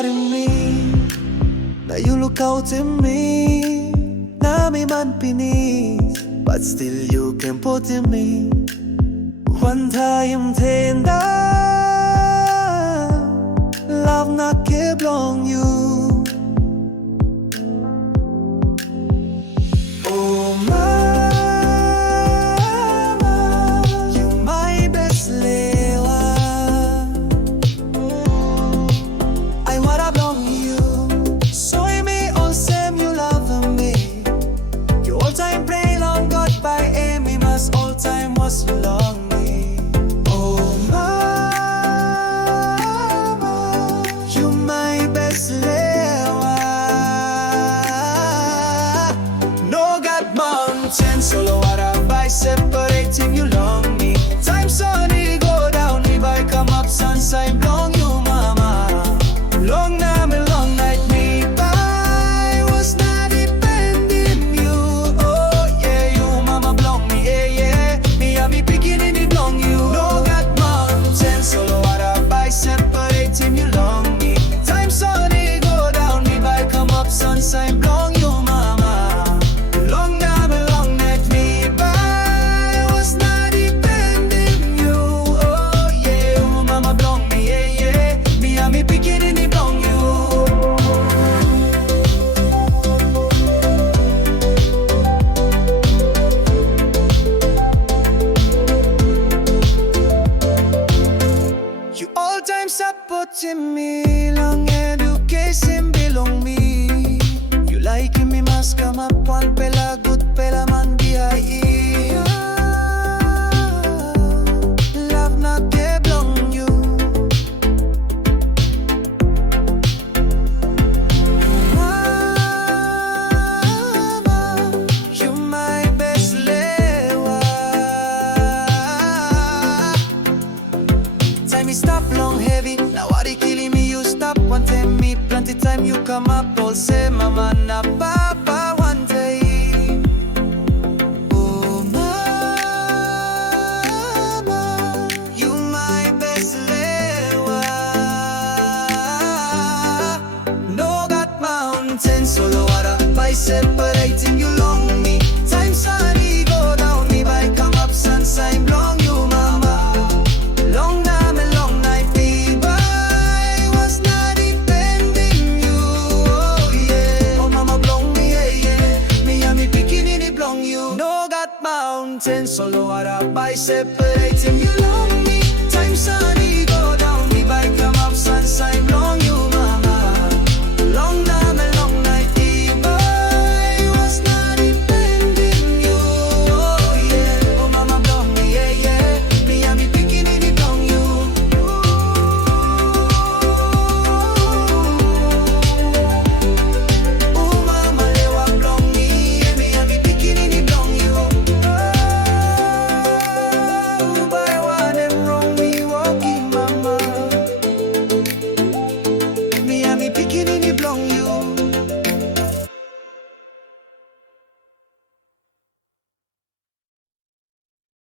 out in me. Now you look out in me. Now me man pinis, but still you can put in me. One time tenda, love not keep long you. Oh mama, you my best lewa. I wanna belong you. Soy me all same you love me. You all time play long got by Amy mas all time was long me. Oh mama, you my best lewa. No got mountains solo water by separating you long me. Time sunny go down me by come up sunshine long you mama. Long na me long night me by was not depending you. Oh yeah you mama belong me yeah yeah. Me and me picking in it belong you. No got mountains solo water by separating you long me. Time sunny go down me by come up sunshine belong you mama. Long na me long night me by was not depending you. Oh yeah you mama belong me yeah yeah. Me and me picking in it belong you. You all time supporting me, long education belong me. You liking me mas come up one pela good pela man BIE. Love not get belong you. Mama, you my best lewa. Time is stop long heavy. Now what they killing me you stop one time me. Plenty time you come up all say mama na papa one day. Oh mama, you my best lewa. No got mountains solo water by separating you long me. Time sunny go down me by come up sunshine long you mama. Long na me long night be by was not depending you. Oh yeah, oh mama belong me yeah yeah. Me and me picking in it belong you. No got mountains solo water by separating you long me. Time sun